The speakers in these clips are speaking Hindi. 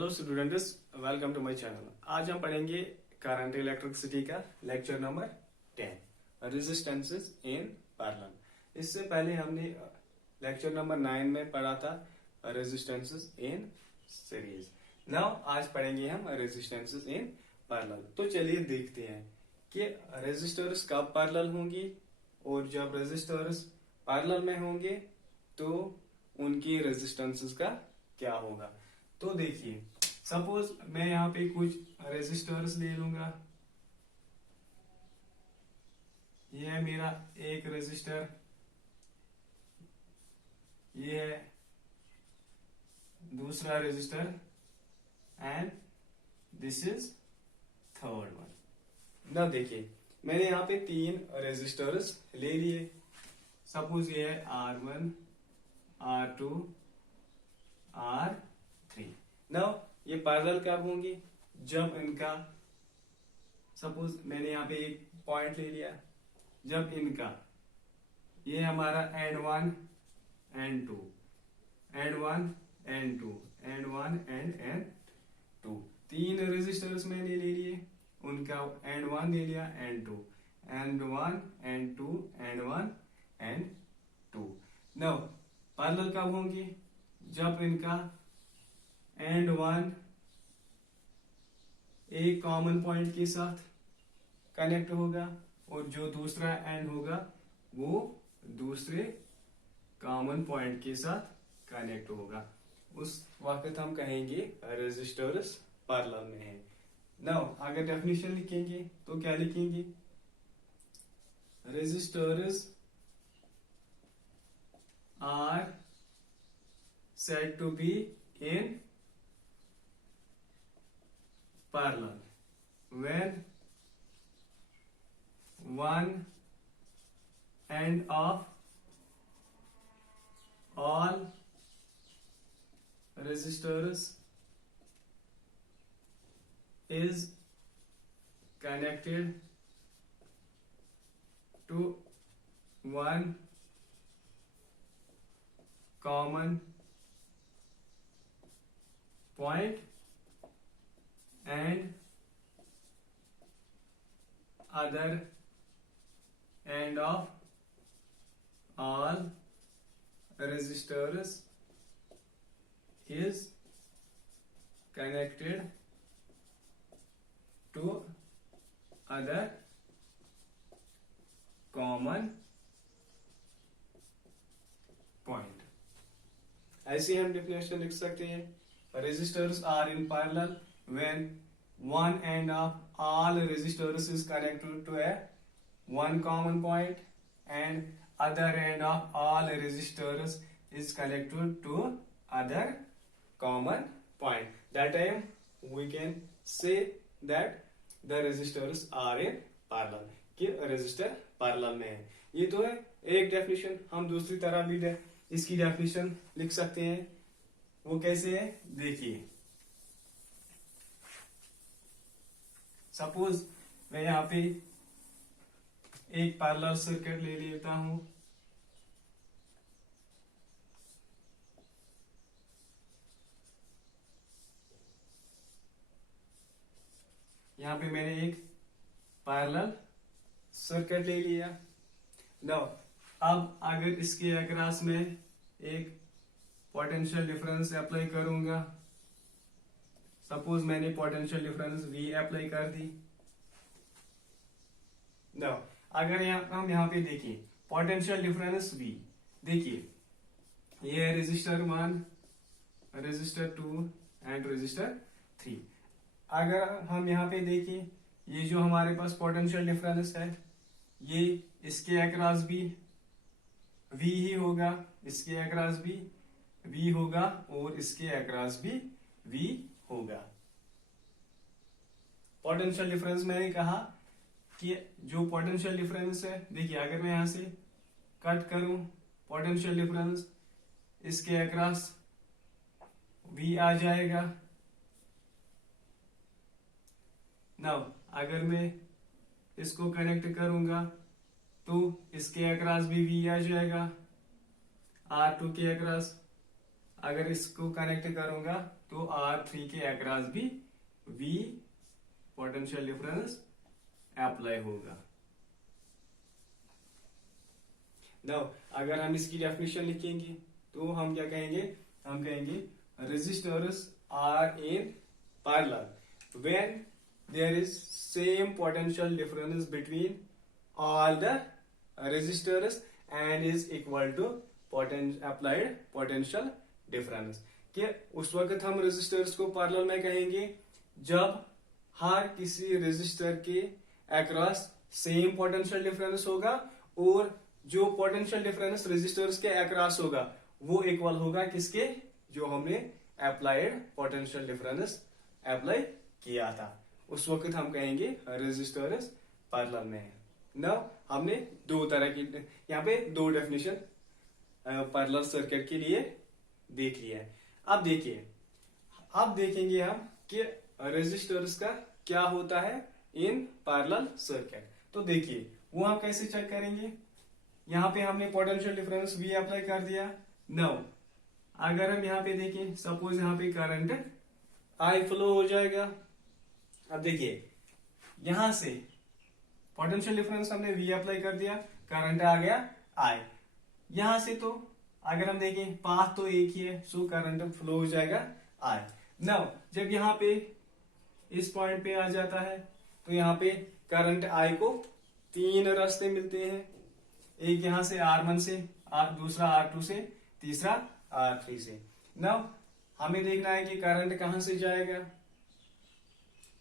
Hello students, welcome to my channel. आज हम पढ़ेंगे करंट इलेक्ट्रिसिटी का lecture number 10, resistances in parallel. इससे पहले हमने लेक्चर नंबर 9 में पढ़ा था रेजिस्टेंसेस इन सीरीज। नाउ आज पढ़ेंगे हम रेजिस्टेंसेस इन पैरेलल। तो चलिए देखते हैं कि रेजिस्टर्स कब पैरेलल होंगी और जब रेजिस्टर्स पैरेलल में होंगे तो उनकी रेजिस्टेंसेस का क्या होगा। तो देखिए, सपोज मैं यहाँ पे कुछ रेजिस्टर्स ले लूंगा। ये है मेरा एक रेजिस्टर, ये है दूसरा resistor and this is third one. ना देखिए, मैंने यहाँ पे 3 रेजिस्टर्स ले लिए। सपोज ये है R1, R2, R3। नाउ ये पैरेलल कब होंगी? जब इनका, सपोज मैंने यहाँ पे एक पॉइंट ले लिया, जब इनका, ये हमारा end 1 end 2, end 1 end 2, end 1 end 2, 3 resistors मैंने ले लिए, उनका एंड 1 ले लिया, end 2, end 1 end 2, end 1 end 2। Now parallel कब होंगी? जब इनका एंड 1 एक कॉमन पॉइंट के साथ कनेक्ट होगा और जो दूसरा एंड होगा वो दूसरे कॉमन पॉइंट के साथ कनेक्ट होगा। उस वक्त हम कहेंगे रेजिस्टर्स पैरेलल में है। नाउ अगर डेफिनेशन लिखेंगे तो क्या लिखेंगे? Resistors are said to be in parallel when one end of all resistors is connected to one common point and other end of all resistors is connected to other common point। ऐसे हम डेफिनेशन लिख सकते हैं। Resistors are in parallel when one end of all resistors is connected to a one common point and other end of all resistors is connected to other common point. That time we can say that the resistors are in parallel, कि resistor parallel में है। ये तो है एक डेफिनेशन। हम दूसरी तरह भी इसकी डेफिनेशन लिख सकते हैं। वो कैसे है देखिए। सपोज मैं यहाँ पे एक पैरेलल सर्किट ले लेता हूं। यहाँ पे मैंने एक पैरेलल सर्किट ले लिया। नाउ अब अगर इसके अक्रॉस में एक पोटेंशियल डिफरेंस अप्लाई करूंगा, सपोज मैंने पोटेंशियल डिफरेंस V अप्लाई कर दी। नाउ अगर हम यहाँ पे देखिए पोटेंशियल डिफरेंस V, देखिए ये है रेजिस्टर 1, रेजिस्टर 2 एंड रेजिस्टर 3। अगर हम यहाँ पे देखिए, ये जो हमारे पास पोटेंशियल डिफरेंस है, ये इसके अक्रॉस भी V ही होगा, इसके अक्रॉस भी V होगा और इसके अक्रॉस भी V होगा। पोटेंशियल डिफरेंस मैंने कहा कि जो पोटेंशियल डिफरेंस है, देखिए अगर मैं यहां से कट करूं पोटेंशियल डिफरेंस, इसके अक्रॉस V आ जाएगा। नाउ अगर मैं इसको कनेक्ट करूंगा तो इसके अक्रॉस भी V आ जाएगा। R2 के अक्रॉस अगर इसको कनेक्ट करूंगा तो R3 के अक्रॉस भी V पोटेंशियल डिफरेंस अप्लाई होगा। नाउ अगर हम इसकी डेफिनेशन लिखेंगे तो हम क्या कहेंगे, हम कहेंगे resistors are in parallel when there is same potential difference between all the resistors and is equal to applied potential difference. कि उस वक्त हम रेजिस्टर्स को पैरेलल में कहेंगे जब हर किसी रेजिस्टर के अक्रॉस सेम पोटेंशियल डिफरेंस होगा और जो पोटेंशियल डिफरेंस रेजिस्टर्स के अक्रॉस होगा वो इक्वल होगा किसके, जो हमने अप्लाइड पोटेंशियल डिफरेंस अप्लाई किया था, उस वक्त हम कहेंगे रेजिस्टर्स पैरेलल में है। नाउ हमने दो तरह की, यहाँ पे दो डेफिनेशन पैरेलल सर्किट के लिए देख लिया है। अब देखिए, अब देखेंगे हम कि रेजिस्टर्स का क्या होता है इन पैरेलल सर्किट। तो देखिए वो हम कैसे चेक करेंगे, यहाँ पे हमने पोटेंशियल डिफरेंस V अप्लाई कर दिया। नाउ अगर हम यहाँ पे देखें, सपोज यहाँ पे करंट I फ्लो हो जाएगा। अब देखिए यहां से पोटेंशियल डिफरेंस हमने V अप्लाई कर दिया, करंट आ गया I। यहां से तो अगर हम देखें पाथ तो एक ही है, सो करंट फ्लो हो जाएगा I। नाउ जब यहाँ पे इस पॉइंट पे आ जाता है तो यहाँ पे करंट I को तीन रास्ते मिलते हैं, एक यहां से R1 से, दूसरा R2 से, तीसरा R3 से। नाउ हमें देखना है कि करंट कहां से जाएगा,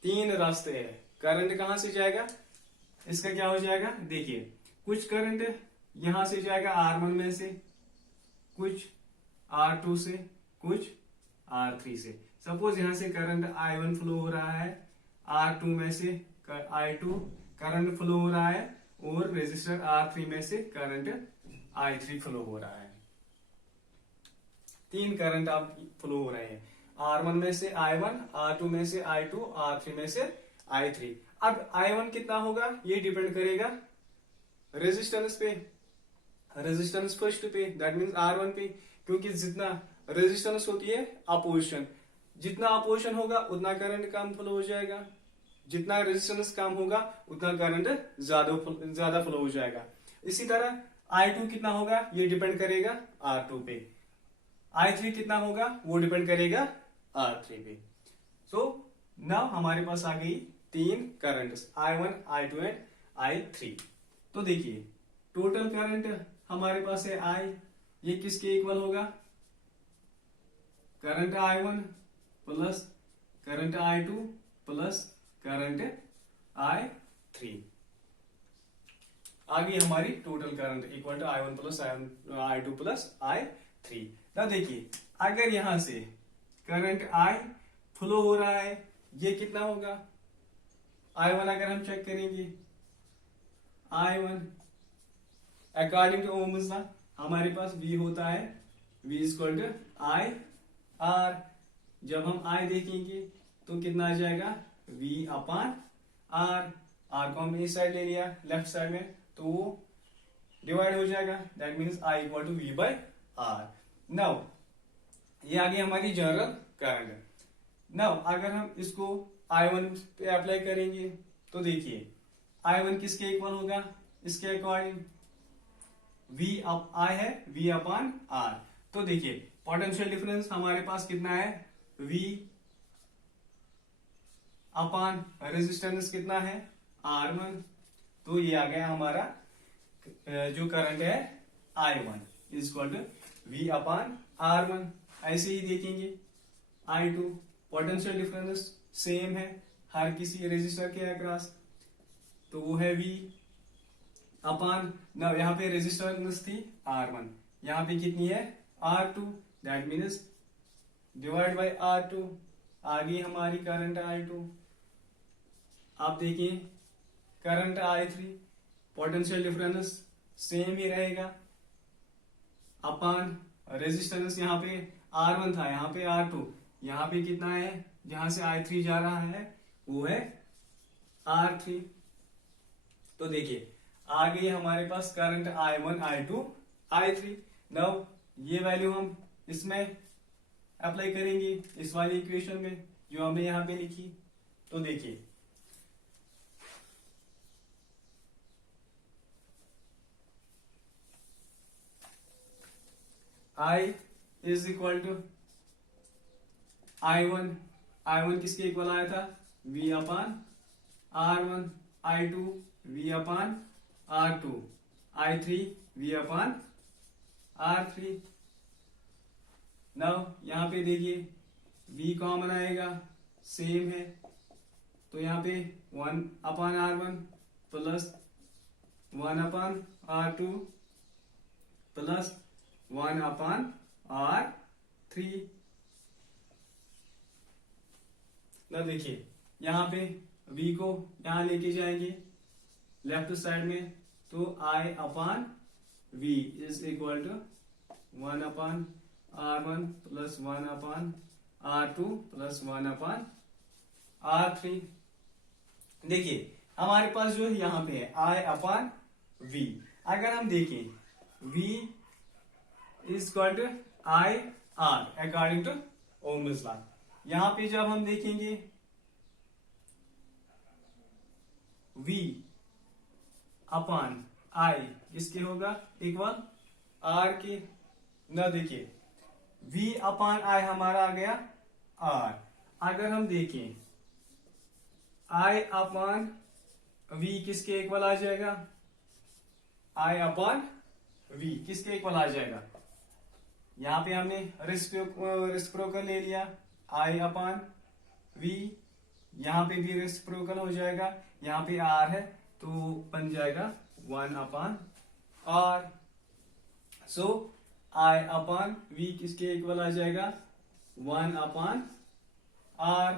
तीन रास्ते हैं, करंट कहां से जाएगा, इसका क्या हो जाएगा, देखिए कुछ करंट यहां से जाएगा R1 में से, कुछ R2 से, कुछ R3 से। सपोज यहां से करंट I1 फ्लो हो रहा है, R2 में से I2 करंट फ्लो हो रहा है और रेजिस्टर R3 में से करंट I3 फ्लो हो रहा है। तीन करंट आप फ्लो हो रहे हैं, R1 में से I1, R2 में से I2, R3 में से I3। अब I1 कितना होगा ये डिपेंड करेगा रेजिस्टेंस पे, रेजिस्टेंस फर्स्ट पे, दैट मींस R1 पे, क्योंकि जितना रेजिस्टेंस होती है अपोजिशन, जितना अपोजिशन होगा उतना करंट कम फ्लो हो जाएगा, जितना रेजिस्टेंस कम होगा उतना करंट ज्यादा फ्लो हो जाएगा। इसी तरह I2 कितना होगा ये डिपेंड करेगा R2 पे, I3 कितना होगा वो डिपेंड करेगा R3 पे। सो नाउ हमारे पास आ गई तीन currents I1, I2 and I3। तो देखिए टोटल करंट हमारे पास है I, ये किसके इक्वल होगा, current I1 plus current I2 plus current I3। आ गई हमारी total current equal to I1 plus I2 plus I3। ना देखिए अगर यहां से करंट I फ्लो हो रहा है, ये कितना होगा I1, अगर हम चेक करेंगे I1 according to Ohm's law हमारे पास V होता है V equal to I R। जब हम I देखेंगे तो कितना आ जाएगा V अपान R, R को हमने इस साइड ले लिया लेफ्ट साइड में तो वो डिवाइड हो जाएगा, that means I equal to V by R। Now ये आ गई हमारी जनरल करंट। नाउ अगर हम इसको I1 पे अप्लाई करेंगे तो देखिए I1 किसके इक्वल होगा, इसके अकॉर्डिंग V अप I है V अपान R। तो देखिए पोटेंशियल डिफरेंस हमारे पास कितना है V अपान रेजिस्टेंस कितना है R1, तो ये आ गया हमारा जो करंट है I1 is equal to V upon R1। ऐसे ही देखेंगे I2 पोटेंशियल डिफरेंस सेम है हर किसी रेजिस्टर के अक्रॉस, तो वो है V अपान, ना यहाँ पे रेजिस्टेंस थी R1, यहाँ पे कितनी है R2, that means divide by R2। आ गई हमारी करंट I2। आप देखिए current I3 potential difference same ही रहेगा अपान रेजिस्टेंस, यहाँ पे R1 था यहाँ पे R2, यहाँ पे कितना है जहां से I3 जा रहा है वो है R3। तो देखिए आ गई हमारे पास current I1, I2, I3। Now ये वैल्यू हम इसमें अप्लाई करेंगे इस वाली इक्वेशन में जो हमने यहाँ पे लिखी। तो देखिए I is equal to I1 किसके इक्वल आया था V upon R1, I2 V अपान R2, I3 V अपान R3। नाउ यहाँ पे देखिए V कॉमन आएगा, सेम है, तो यहाँ पे 1 upon R1 plus 1 upon R2 plus 1 upon R3। ना देखिए यहाँ पे V को यहाँ लेके जाएंगे लेफ्ट साइड में, तो I upon V is equal to 1 upon R1 plus 1 upon R2 plus 1 upon R3। देखिए हमारे पास जो है यहाँ पे है I अपान V। अगर हम देखें V is equal to I R according to Ohm's law. यहाँ पे जब हम देखेंगे V अपान I किसके होगा इक्वल R के। न देखिए V अपान I हमारा आ गया R। अगर हम देखें I अपान V किसके इक्वल आ जाएगा, I अपान V किसके इक्वल आ जाएगा, यहाँ पे हमने रेसिप्रोकल ले लिया I अपान V, यहाँ पे भी रेसिप्रोकल हो जाएगा, यहाँ पे R है तो बन जाएगा 1 अपान R। So I upon V किसके इक्वल आ जाएगा 1 अपान R।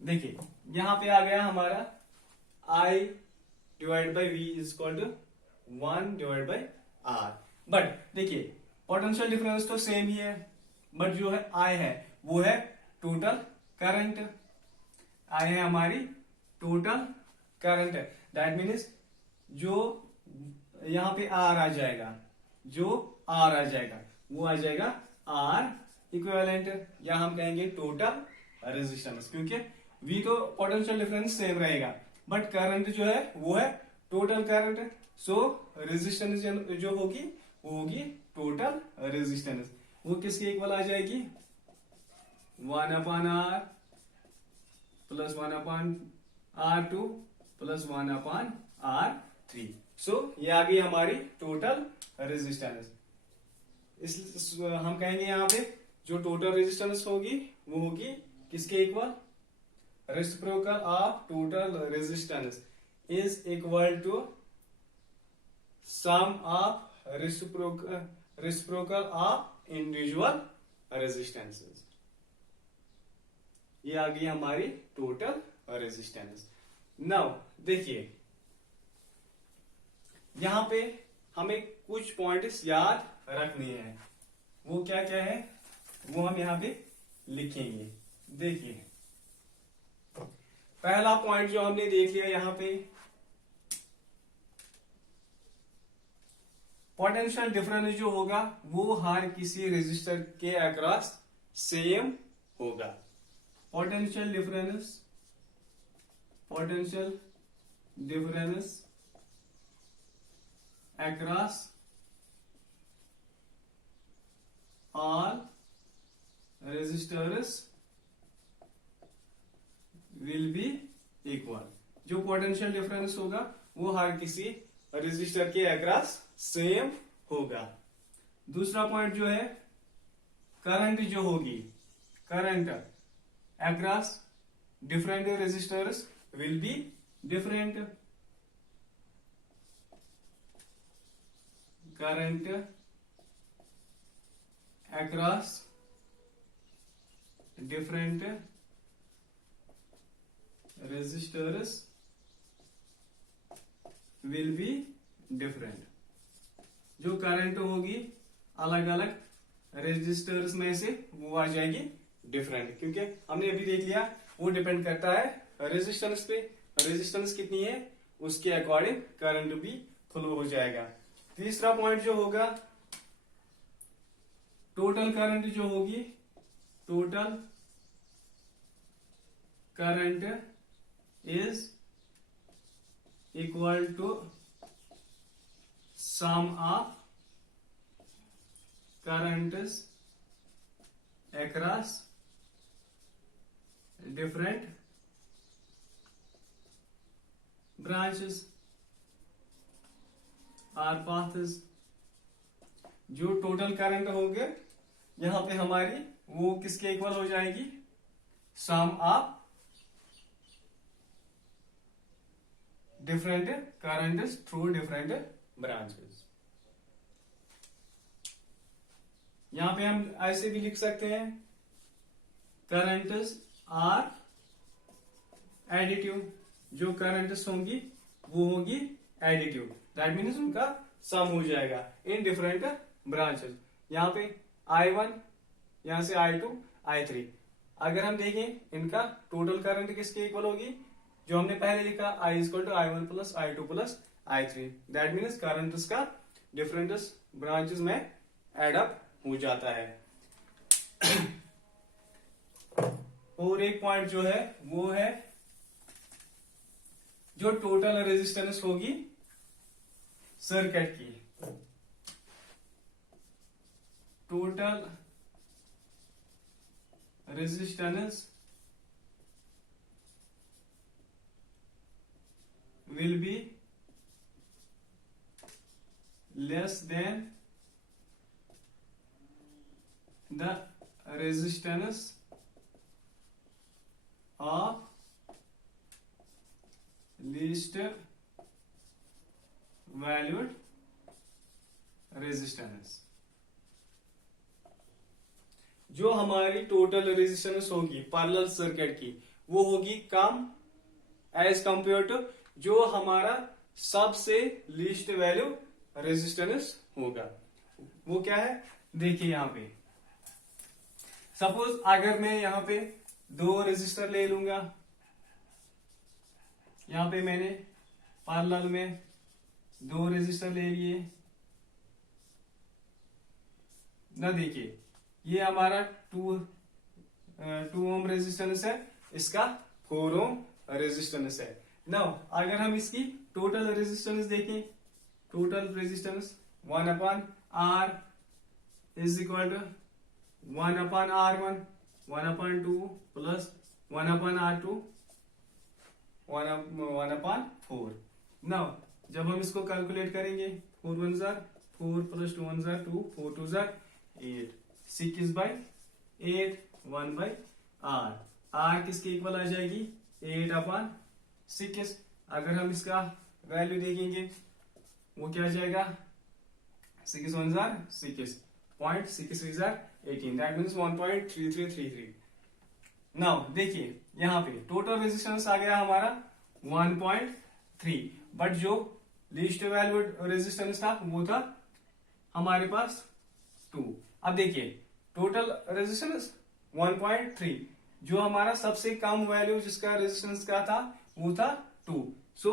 देखिए यहां पे आ गया हमारा I divide by V is equal to 1 divide by R। But देखिए पोटेंशियल डिफरेंस तो सेम ही है, बट जो है I है वो है टोटल करंट। I है हमारी टोटल करंट, दैट मीन्स जो यहाँ पे R आ जाएगा, जो R आ जाएगा वो आ जाएगा R इक्विवेलेंट, या हम कहेंगे टोटल रेजिस्टेंस, क्योंकि V तो पोटेंशियल डिफरेंस सेम रहेगा बट करंट जो है वो है टोटल करंट। सो रेजिस्टेंस जो होगी वो होगी टोटल रेजिस्टेंस। वो किसके इक्वल आ जाएगी 1 अपान R plus 1 upon R2 plus 1 upon R3। सो ये आ गई हमारी टोटल रेजिस्टेंस। इस हम कहेंगे यहाँ पे जो टोटल रेजिस्टेंस होगी वो होगी किसके equal, reciprocal of total resistance is equal to sum of reciprocal of individual resistances. ये आ गई हमारी टोटल रेजिस्टेंस। नाउ देखिए यहां पे हमें कुछ पॉइंट्स याद रखने हैं, वो क्या क्या है वो हम यहां पे लिखेंगे। देखिए पहला पॉइंट जो हमने देख लिया यहां पे, पोटेंशियल डिफरेंस जो होगा वो हर किसी रेजिस्टर के अक्रॉस सेम होगा। Potential difference across all resistors will be equal. जो पोटेंशियल डिफरेंस होगा वो हर किसी रेजिस्टर के अक्रॉस सेम होगा। दूसरा पॉइंट जो है करंट जो होगी, current across different resistors will be different. Current across different resistors will be different. जो करंट होगी अलग अलग रेजिस्टर्स में से वो आ जाएगी डिफरेंट, क्योंकि हमने अभी देख लिया वो डिपेंड करता है रेजिस्टेंस पे। रेजिस्टेंस कितनी है उसके अकॉर्डिंग करंट भी फ्लो हो जाएगा। तीसरा पॉइंट जो होगा, टोटल करंट जो होगी, total current is equal to sum of currents across different branches or paths। जो टोटल करंट होंगे यहां पे हमारी, वो किसके इक्वल हो जाएगी, sum of different currents through different branches. यहां पे हम ऐसे भी लिख सकते हैं, करंट्स आर एडिटिव। जो करंट्स होंगी वो होगी एडिटिव, दैट मीन्स उनका सम हो जाएगा इन डिफरेंट ब्रांचेस। यहां पे I1, यहां से I2, I3। अगर हम देखें इनका टोटल करंट किसके इक्वल होगी, जो हमने पहले लिखा I equal to I1 plus I2 plus I3, that means currents का डिफरेंट ब्रांचेस में एडअप हो जाता है। और एक पॉइंट जो है वो है, जो टोटल रेजिस्टेंस होगी सर्किट की, total resistance will be less than the resistance of least valued resistance। जो हमारी टोटल रेजिस्टेंस होगी पैरेलल सर्किट की, वो होगी कम एज कंपेयर टू जो हमारा सबसे लीस्ट वैल्यू रेजिस्टेंस होगा। वो क्या है, देखिए यहां पे सपोज अगर मैं यहां पे 2 रेजिस्टर ले लूंगा, यहां पे मैंने पैरेलल में 2 रेजिस्टर ले लिए ना, देखिए ये हमारा 2 ओम रेजिस्टेंस है, इसका 4 ओम रेजिस्टेंस है। नाउ अगर हम इसकी टोटल रेजिस्टेंस देखें, total resistance 1/R is equal to 1/R1, 1/2 plus 1/R2, 1/4। Now जब हम इसको कैलकुलेट करेंगे, 4 1 4 प्लस 2 1 2, 4 2 8, 6/8, 1/R। R किसके इक्वल आ जाएगी, 8/6। अगर हम इसका वैल्यू देखेंगे वो क्या आ जाएगा, 6 1 6, 0.6 18, दैट मीन्स 1.3333। नाउ देखिए यहां पे टोटल रेजिस्टेंस आ गया हमारा 1.3, बट जो लीस्ट वैल्यूड रेजिस्टेंस था वो था हमारे पास 2। अब देखिए टोटल रेजिस्टेंस 1.3, जो हमारा सबसे कम वैल्यू जिसका रेजिस्टेंस का था वो था 2। सो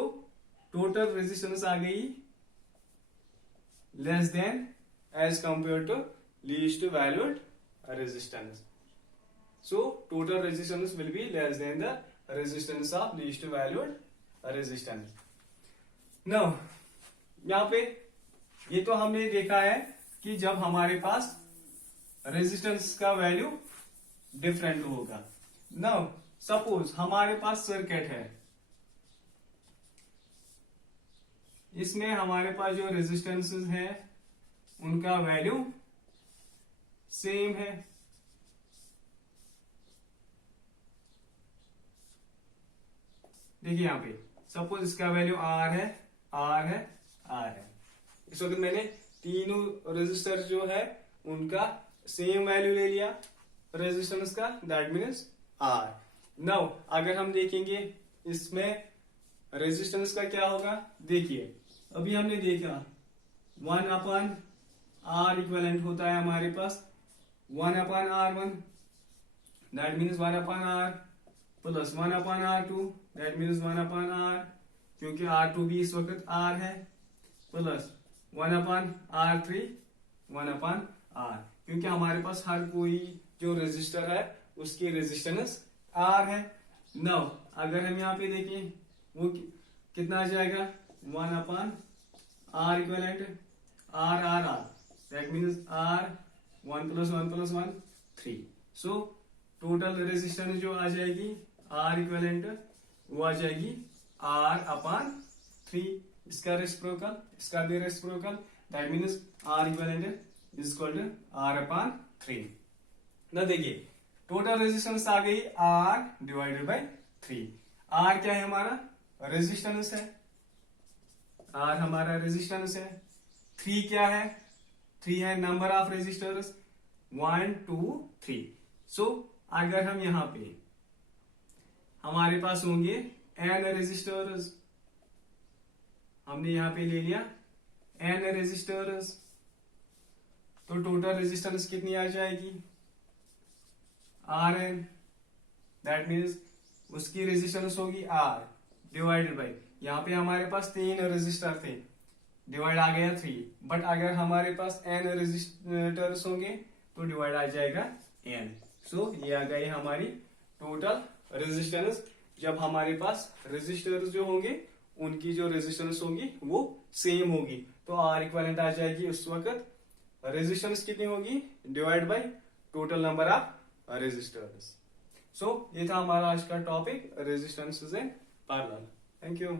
टोटल रेजिस्टेंस आ गई less than as compare to least valued resistance। So total resistance will be less than the resistance of least valued resistance। Now यहाँ पे ये तो हमने देखा है कि जब हमारे पास रेजिस्टेंस का वैल्यू डिफरेंट होगा। Now सपोज हमारे पास सर्किट है, इसमें हमारे पास जो रेजिस्टेंसेस है उनका वैल्यू सेम है। देखिए यहां पे सपोज इसका वैल्यू R है, R है, R है। इस वक्त मैंने तीनों रेजिस्टर जो है उनका सेम वैल्यू ले लिया रेजिस्टेंस का, दैट मीन्स R। नाउ अगर हम देखेंगे इसमें रेजिस्टेंस का क्या होगा, देखिए अभी हमने देखा 1/R इक्विवेलेंट होता है हमारे पास 1/R1, that means 1/R plus 1/R2, that means 1/R, क्योंकि R2 भी इस वक्त R है, प्लस 1/R3 1/R, क्योंकि हमारे पास हर कोई जो रेजिस्टर है उसकी रेजिस्टेंस R है। नाउ अगर हम यहाँ पे देखें वो कितना आ जाएगा 1/R equivalent R, that means R 1 + 1 + 1 3। So total resistance जो आ जाएगी R इक्वलेंट वो आ जाएगी R/3। इसका रेसिप्रोकल, इसका भी reciprocal, that means R equivalent is equal to R/3। ना देखिए टोटल रेजिस्टेंस आ गई R डिवाइडेड बाय 3। R क्या है हमारा रेजिस्टेंस है, R हमारा रेजिस्टेंस है। 3 क्या है, 3 है नंबर ऑफ रेजिस्टर्स 1 2 3। सो अगर हम यहाँ पे हमारे पास होंगे n रेजिस्टर्स, हमने यहाँ पे ले लिया n रेजिस्टर्स, तो टोटल रेजिस्टेंस कितनी आ जाएगी Rn, दैट मीन्स उसकी रेजिस्टेंस होगी R डिवाइडेड बाय, यहाँ पे हमारे पास 3 रेजिस्टर थे, डिवाइड आ गया 3, बट अगर हमारे पास n रेजिस्टर्स होंगे तो डिवाइड आ जाएगा n। सो ये आ गई हमारी टोटल रेजिस्टेंस। जब हमारे पास रेजिस्टर्स जो होंगे उनकी जो रेजिस्टेंस होगी वो सेम होगी, तो R इक्विवेलेंट आ जाएगी उस वक्त रेजिस्टेंस कितनी होगी divide by total number of resistors. So ये था हमारा आज का topic resistances in parallel. Thank you.